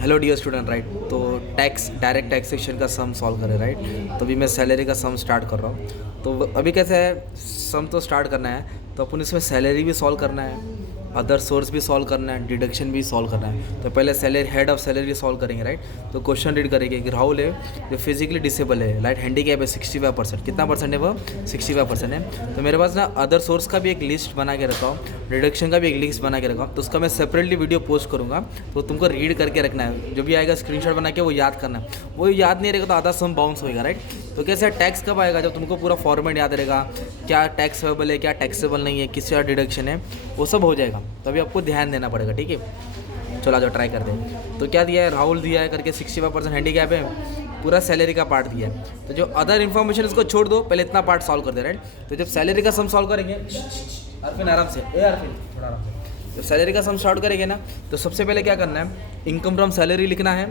Hello dear student right. तो tax direct taxation का sum solve करें राइट। तो अभी मैं सैलरी का सम स्टार्ट कर रहा हूँ। तो अभी कैसे है, सम तो स्टार्ट करना है तो अपन इसमें सैलरी भी सॉल्व करना है, अदर सोर्स भी सॉल्व करना है, डिडक्शन भी सॉल्व करना है। तो पहले salary head of salary solve करेंगे राइट। तो क्वेश्चन रीड करेंगे कि राहुल है जो फिजिकली डिसेबल है, लाइट हैंडीकैप है 65%। कितना परसेंट है वो? 65% है। तो मेरे पास ना अदर सोर्स का भी एक लिस्ट बना के रखा हूँ, डिडक्शन का भी एक लिस्ट बना के रखा हूँ। तो उसका मैं सेपरेटली वीडियो पोस्ट करूँगा, तो तुमको रीड करके रखना है। जो भी आएगा स्क्रीनशॉट बना के वो याद करना है। वो याद नहीं रहेगा तो आधा सम बाउंस होएगा राइट। तो कैसे टैक्स कब आएगा? जब तुमको पूरा फॉर्मेट याद रहेगा, क्या टैक्स वेबल है, क्या टैक्सेबल नहीं है, किस का डिडक्शन है, वो सब हो जाएगा। तभी आपको ध्यान देना पड़ेगा, ठीक है। चलो आ जाओ ट्राई करते हैं। तो क्या दिया है? राहुल दिया है करके 65% हैंडीकैप है, पूरा सैलरी का पार्ट दिया है। तो जो अदर इन्फॉर्मेशन इसको छोड़ दो, पहले इतना पार्ट सॉल्व कर दे राइट। तो जब सैलरी का सम सॉल्व करेंगे, अरफिन आराम से, अरफिन थोड़ा आराम से। जब सैलरी का सम स्टार्ट करेंगे ना, तो सबसे पहले क्या करना है, इनकम फ्रॉम सैलरी लिखना है।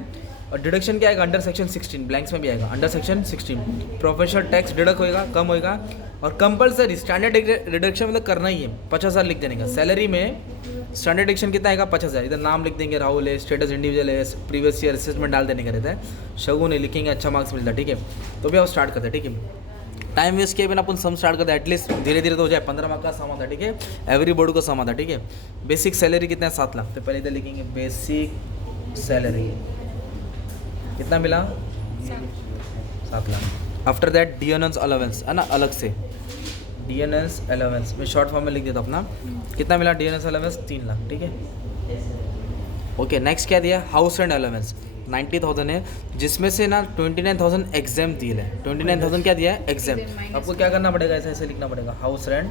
और डिडक्शन क्या आएगा? अंडर सेक्शन 16, ब्लैंक्स में भी आएगा under section 16। Professional tax deduct होएगा, कम होएगा। और कंपलसरी स्टैंडर्ड डिडक्शन मतलब करना ही है, 50,000 लिख देने का। सैलरी में स्टैंडर्ड डिडक्शन कितना आएगा? 50,000। इधर नाम लिख देंगे, राहुल है, स्टेटस इंडिविजुअल है, प्रीवियस ईयर असेसमेंट डाल देने का रहता है। शगुन है लिखेंगे, अच्छा मार्क्स मिलता है, ठीक है। तो भी आप स्टार्ट करते हैं, ठीक है। टाइम वेस्ट किए बिना अपन सम स्टार्ट करते हैं। एटलीस्ट धीरे धीरे तो हो जाए। 15 मार्क का सम आता है, ठीक है। एवरी बोर्ड को सम आता है, ठीक है। बेसिक सैलरी कितना है? 7 लाख। तो पहले इधर लिखेंगे बेसिक सैलरी कितना मिला? 7 lakh. After that DNS allowance है ना, अलग से डीएनएस अलावेंस मैं शॉर्ट फॉर्म में लिख देता हूँ अपना। कितना मिला डीएनएस अलावेंस? 3 लाख, ठीक है। ओके, नेक्स्ट क्या दिया? हाउस रेंट अलावेंस 90,000 है, जिसमें से ना 29,000 एग्जाम दिया है। 29,000 क्या दिया है? एग्जाम। आपको क्या करना पड़ेगा? ऐसे ऐसे लिखना पड़ेगा, हाउस रेंट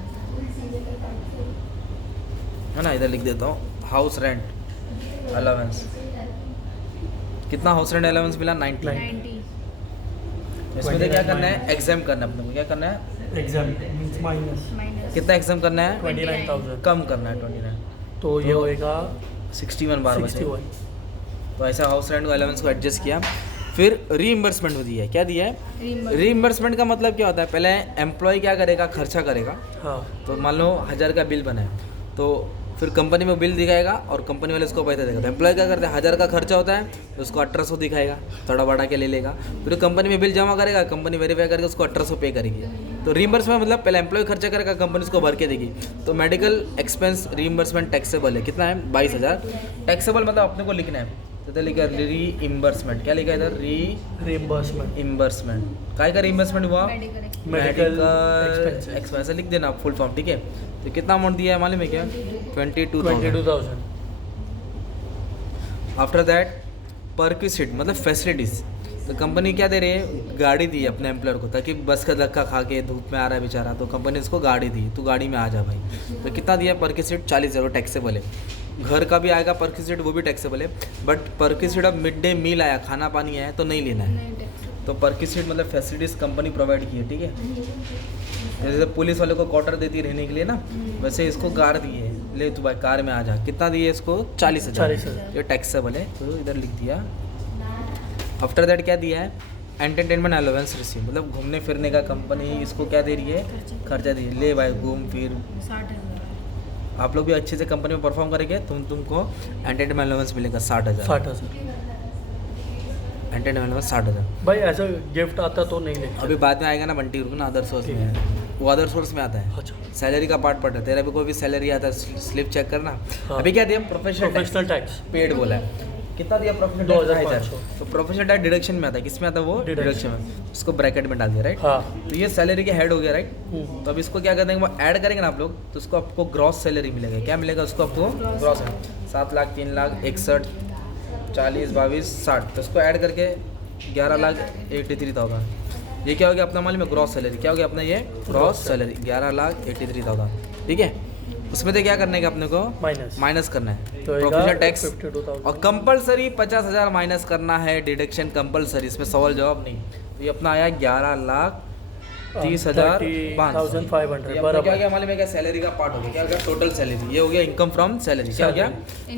है ना, इधर लिख देता हूँ, हाउस रेंट अलावेंस। कितना हाउस रेंट अलावेंस मिला? 90। इसमें से क्या करना है? एग्जाम करना है अपने को। क्या करना है? एग्जाम माइनस कितना एग्जाम करना है? 29,000। कम करना है 29। तो ये होएगा 61 बार बचे। 61। तो ऐसा हाउस रेंट को अलावेंस को एडजस्ट किया। फिर रीइंबर्समेंट में दिया है। क्या दिया है? रीइंबर्समेंट का मतलब क्या होता है? पहले एम्प्लॉय क्या करेगा? खर्चा करेगा। हाँ, तो मान लो 1000 का बिल बना है, तो फिर कंपनी में बिल दिखाएगा और कंपनी वाले उसको पैसा देगा। तो एम्प्लॉय क्या करता है? 1000 का खर्चा होता है तो उसको 1800 दिखाएगा, थोड़ा बढ़ा के ले लेगा। फिर कंपनी में बिल जमा करेगा, कंपनी वेरीफाई करके उसको 1800 पे करेगी। तो रीइंबर्समेंट मतलब पहले एम्प्लॉय खर्चा करेगा, कंपनी उसको भर के देगी। तो मेडिकल एक्सपेंस रीइंबर्समेंट टैक्सेबल है। कितना है? 22,000। टैक्सेबल मतलब अपने को लिखना है, तो इधर लिखा है रीइंबर्समेंट। क्या लिखा है इधर? रीइंबर्समेंट। काय का रीइंबर्समेंट हुआ? मेडिकल एक्सपेंस लिख देना फुल फॉर्म, ठीक है। तो कितना अमाउंट दिया है मालूम है क्या? 22,000। आफ्टर दैट परक्विसिट मतलब फैसिलिटीज़। तो कंपनी क्या दे रही है? गाड़ी दी है अपने एम्प्लॉयर को, ताकि बस का धक्का खा के धूप में आ रहा है बेचारा, तो कंपनी उसको गाड़ी दी, तू गाड़ी में आ जा भाई। तो कितना दिया? परक्विसिट 40,000 टैक्सेबल है। घर का भी आएगा परक्विसिट, वो भी टैक्सेबल है। बट परक्विसिट अब मिड डे मील आया, खाना पानी आया तो नहीं लेना है। तो परक्विसिट मतलब फैसिलिटीज़ कंपनी प्रोवाइड की है, ठीक है। जैसे पुलिस वाले को क्वार्टर देती है रहने के लिए ना, वैसे इसको कार दी है, ले तू भाई कार में आ जा। कितना दिए इसको? 40,000। 40,000। ये टैक्सेबल है, तो इधर लिख दिया। आफ्टर दैट क्या दिया है? एंटरटेनमेंट अलाउंस रिसीव, मतलब घूमने फिरने का कंपनी इसको क्या दे रही है? खर्चा दे रही है। ले भाई घूम फिर। 60,000। आप लोग भी अच्छे से कंपनी में परफॉर्म करेंगे, तुमको एंटरटेनमेंट अलाउंस मिलेगा 60,000। 60,000 एंटरटेनमेंट अलाउंस 60,000। भाई ऐसा गिफ्ट आता तो नहीं लेते। अभी बाद में आएगा ना बंटी रुको ना, अदर सोर्स ठीक में वो अदर सोर्स में आता है। अच्छा, सैलरी का पार्ट पड़ता है। तेरा भी कोई भी सैलरी आता है, स्लिप चेक करना। हाँ। अभी क्या दिया? प्रोफेशनल टैक्स पेड बोला है। कितना दिया? प्रोफेशनल 2,500। तो प्रोफेशनल टैक्स डिडक्शन में आता है। किसमें आता है वो? Deduction डिडक्शन में। उसको ब्रैकेट में डाल दिया राइट। हाँ। तो ये सैलरी के हेड हो गया राइट। हम्म। तो अब इसको क्या कर देंगे? वो ऐड करेंगे ना आप लोग, तो उसको आपको ग्रॉस सैलरी मिलेगा। क्या मिलेगा उसको? आपको ग्रॉस 7 लाख, 3 लाख, 61, 40, 22, 60। तो उसको ऐड करके 11,83,000। ये क्या हो गया अपना मालूम है? Gross salary. क्या हो गया अपना? ये ग्रॉस सैलरी 11,83,000, ठीक है। उसमें से क्या करने का अपने को? माइनस करना है तो प्रोफेशनल टैक्स। 52,000 और कंपलसरी 50,000 माइनस करना है डिडक्शन कंपलसरी, इसमें सवाल जवाब नहीं। तो ये अपना आया 11,30,500। 30,500 क्या गया मालूम है क्या? सैलरी का पार्ट हो गया। क्या हो गया? Total salary. ये हो गया इनकम फ्रॉम सैलरी। क्या हो गया?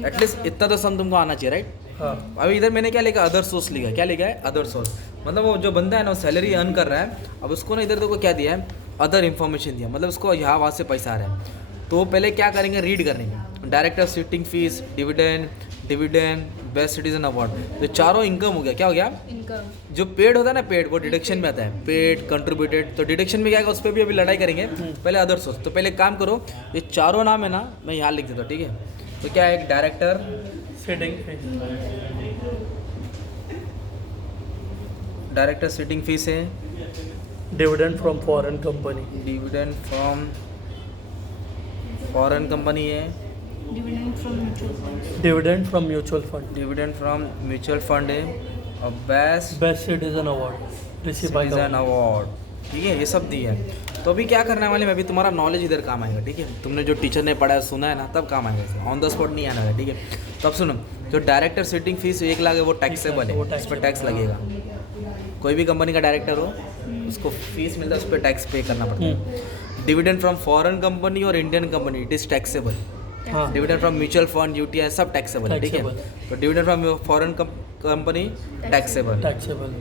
एटलीस्ट इतना तो सम तुमको आना चाहिए राइट। हाँ। अभी इधर मैंने क्या लिखा? अदर सोर्स लिखा। क्या लिखा है? Other source. मतलब वो जो बंदा है ना, वो सैलरी अर्न कर रहा है, अब उसको ना इधर देखो क्या दिया है? अदर इन्फॉर्मेशन दिया, मतलब उसको यहाँ वहाँ से पैसा आ रहा है। तो पहले क्या करेंगे? रीड करेंगे। Director sitting fees, dividend, best citizen award, तो चारों इनकम हो गया। क्या हो गया? इनकम। जो पेड होता है ना, पेड वो डिडक्शन में आता है, पेड कंट्रीब्यूटेड। तो डिडक्शन में क्या है, उस पर भी अभी लड़ाई करेंगे। पहले अदर सोर्स। तो पहले एक काम करो, ये चारों नाम है ना, मैं यहाँ लिख देता हूँ, ठीक है। तो क्या है, एक director sitting fees, director sitting fees है, dividend from foreign company, dividend from foreign company है, dividend from mutual fund. Dividend from mutual fund, dividend from mutual fund है, और best best citizen award receive by citizen award, ठीक है। ये सब दिए हैं। तो अभी क्या करने वाले में, अभी तुम्हारा नॉलेज इधर काम आएगा, ठीक है। तुमने जो टीचर ने पढ़ा है, सुना है ना, तब काम आएगा, ऑन द स्पॉट नहीं आना है, ठीक है। तो अब सुनो, जो डायरेक्टर सीटिंग फीस 1 लाख है, वो टैक्सेबल है, इस पर टैक्स लगेगा। कोई भी कंपनी का डायरेक्टर हो, उसको फीस मिलता है, उस पर टैक्स पे करना पड़ता है। डिविडेंड फ्रॉम फॉरेन कंपनी और Indian company, it is taxable. हाँ, dividend from mutual fund, UTI, सब टैक्सेबल है, ठीक है। Taxable. तो dividend from foreign company taxable, taxable,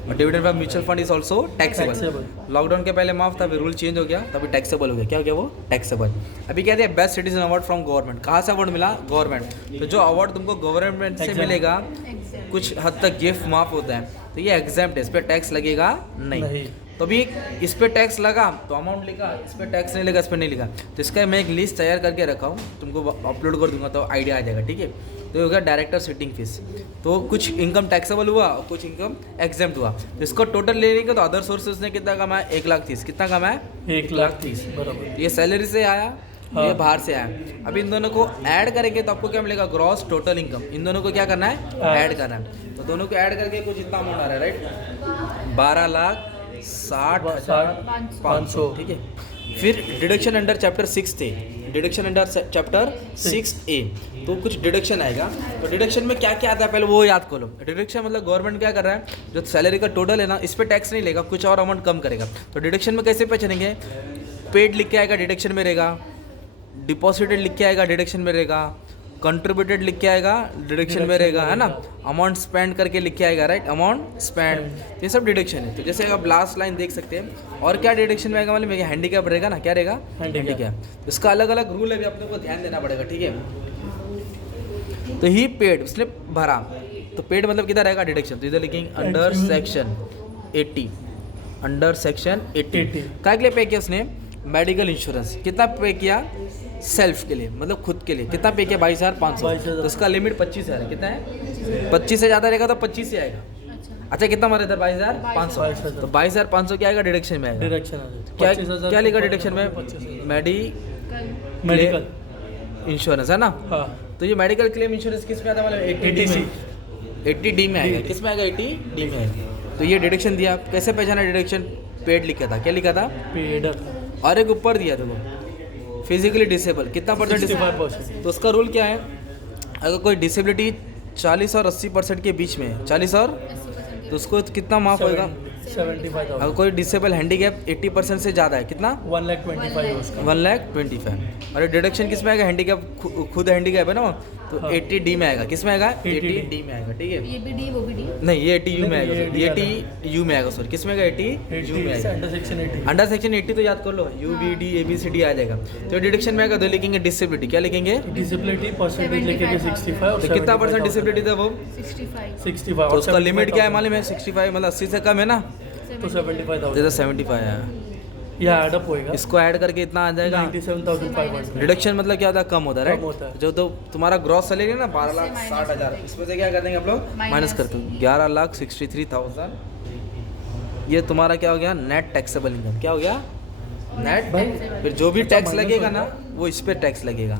और dividend from mutual fund is also taxable. Taxable. Lockdown के पहले माफ था, फिर रूल चेंज हो गया, तभी टैक्सेबल हो गया। क्या हो गया वो? टैक्सेबल। अभी कहते हैं best citizen award from government. कहाँ से अवार्ड मिला? गवर्नमेंट। तो जो अवार्ड तुमको गवर्नमेंट से Exempt. मिलेगा, एग्जैक्ट। कुछ हद तक गिफ्ट माफ होता है, तो ये एग्जाम्प्ट है, इस पर टैक्स लगेगा नहीं। तो अभी इस पर टैक्स लगा तो अमाउंट लिखा, इस पर टैक्स नहीं लगा, इस पर नहीं लिखा। तो इसका मैं एक लिस्ट तैयार करके रखा हूँ, तुमको अपलोड कर दूंगा तो आइडिया आ जाएगा, ठीक है। तो ये हो गया डायरेक्टर सीटिंग फीस। तो कुछ इनकम टैक्सेबल हुआ और कुछ इनकम एग्जाम्प्ट हुआ। तो इसको टोटल ले लेंगे तो अदर सोर्सेज ने कितना कमाया? 1,30,000। कितना कमाया? 1,30,000 बराबर। ये सैलरी से आया, हाँ। ये बाहर से आया। अब इन दोनों को ऐड करेंगे तो आपको क्या मिलेगा? Gross total income. इन दोनों को क्या करना है? ऐड करना है। तो दोनों को ऐड करके कुछ इतना अमाउंट आ रहा है, राइट? 12,60,500, ठीक है। फिर डिडक्शन अंडर चैप्टर 6 थे, डिडक्शन अंडर चैप्टर 6A। तो कुछ डिडक्शन आएगा। तो डिडक्शन में क्या क्या आता है, पहले वो याद कर लो। डिडक्शन मतलब गवर्नमेंट क्या कर रहा है, जो सैलरी का टोटल है ना, इस पर टैक्स नहीं लेगा, कुछ और अमाउंट कम करेगा। तो डिडक्शन में कैसे पहचानेंगे? पेड लिख के आएगा, डिडक्शन में रहेगा। डिपॉजिटेड लिख के आएगा, डिडक्शन में रहेगा। कंट्रीब्यूटेड लिख के आएगा, डिडक्शन में रहेगा, है ना। अमाउंट स्पेंड करके लिख के आएगा, राइट, अमाउंट स्पेंड। ये सब डिडक्शन है। तो जैसे आप लास्ट लाइन देख सकते हैं। और क्या डिडक्शन में आएगा, मतलब हैंडीकैप रहेगा ना, क्या रहेगा? हैंडीकैप। इसका अलग अलग रूल है, भी अपने को ध्यान देना पड़ेगा, ठीक है। तो ही पेड, उसने भरा। तो पेड मतलब किधर रहेगा? डिडक्शन। तो इधर लिखेंगे अंडर सेक्शन 80, अंडर सेक्शन 80। क्या के लिए पे किया उसने? Medical insurance. कितना पे किया? सेल्फ के लिए, मतलब खुद के लिए। कितना पे किया? 22,500। तो इसका लिमिट 25,000 है। कितना है? 25 से ज़्यादा रहेगा तो 25 से आएगा। अच्छा, कितना मारा इधर? 22,500। तो 22,500 क्या आएगा? डिडक्शन में आएगा। डिडक्शन क्या क्या लिखा डिडक्शन में? मेडिकल इंश्योरेंस, है ना। हाँ, तो ये मेडिकल क्लेम इंश्योरेंस किस में आता है? मतलब 80D 80D में आएगा। किस में आएगा? 80D में आएगा। तो ये डिडक्शन दिया। कैसे पहचाना डिडक्शन? पेड लिखा था। क्या लिखा था? पेड। और एक ऊपर दिया देखो, फिजिकली डिसेबल। कितना परसेंट? 65%। तो उसका रूल क्या है? अगर कोई डिसेबिलिटी 40 और 80% के बीच में है, 40 और, तो उसको कितना माफ होगा? 75,000। अगर कोई डिसेबल हैंडीकैप 80% से ज़्यादा है, कितना? 1,25,000 उसका। 1,25,000। और डिडक्शन किस में आएगा? हैंडीकैप, खुद हैंडीकैप है ना, तो हाँ। 80D में आएगा। किस में आएगा? 80D 80D में आएगा, ठीक है। ये भी डी, वो भी डी। नहीं, ये 80U में आएगा, ये ये 80U में आएगा, सॉरी। किस में आएगा? 80U में आएगा। Under section 80। अंडर सेक्शन 80 तो याद कर लो, UBD ABCD आ जाएगा। तो डिडक्शन में आएगा तो लिखेंगे डिसेबिलिटी। क्या लिखेंगे? डिसेबिलिटी परसेंटेज लिखेंगे 65 और तो कितना परसेंट डिसेबिलिटी था वो? 65। 65। तो उसका लिमिट क्या है मालूम है? 65, मतलब 80 से कम है ना, तो 75,000 तो 75 है। यह एडअप होएगा। इसको ऐड करके इतना आ जाएगा। 97,500। डिडक्शन मतलब क्या होता है? कम होता है, कम होता राइट। है। जो तो तुम्हारा ग्रॉस सैलरी है ना, 12,60,000, इसमें से क्या कर देंगे आप लोग? माइनस करते हो 11,63,000। ये तुम्हारा क्या हो गया? Net taxable income. क्या हो गया? नेट। फिर जो भी टैक्स लगेगा ना, वो इस पर टैक्स लगेगा,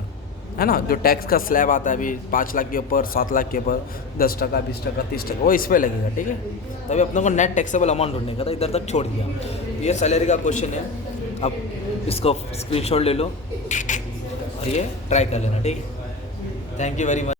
है ना। जो टैक्स का स्लैब आता है अभी 5 लाख के ऊपर, 7 लाख के ऊपर, 10%, 20%, 30%, वो इस पर लगेगा, ठीक है। तभी अपने को नेट टैक्सेबल अमाउंट ढूंढने का था, इधर तक छोड़ दिया। तो ये सैलरी का क्वेश्चन है। अब इसको स्क्रीनशॉट ले लो और ये ट्राई कर लेना, ठीक है। Thank you very much.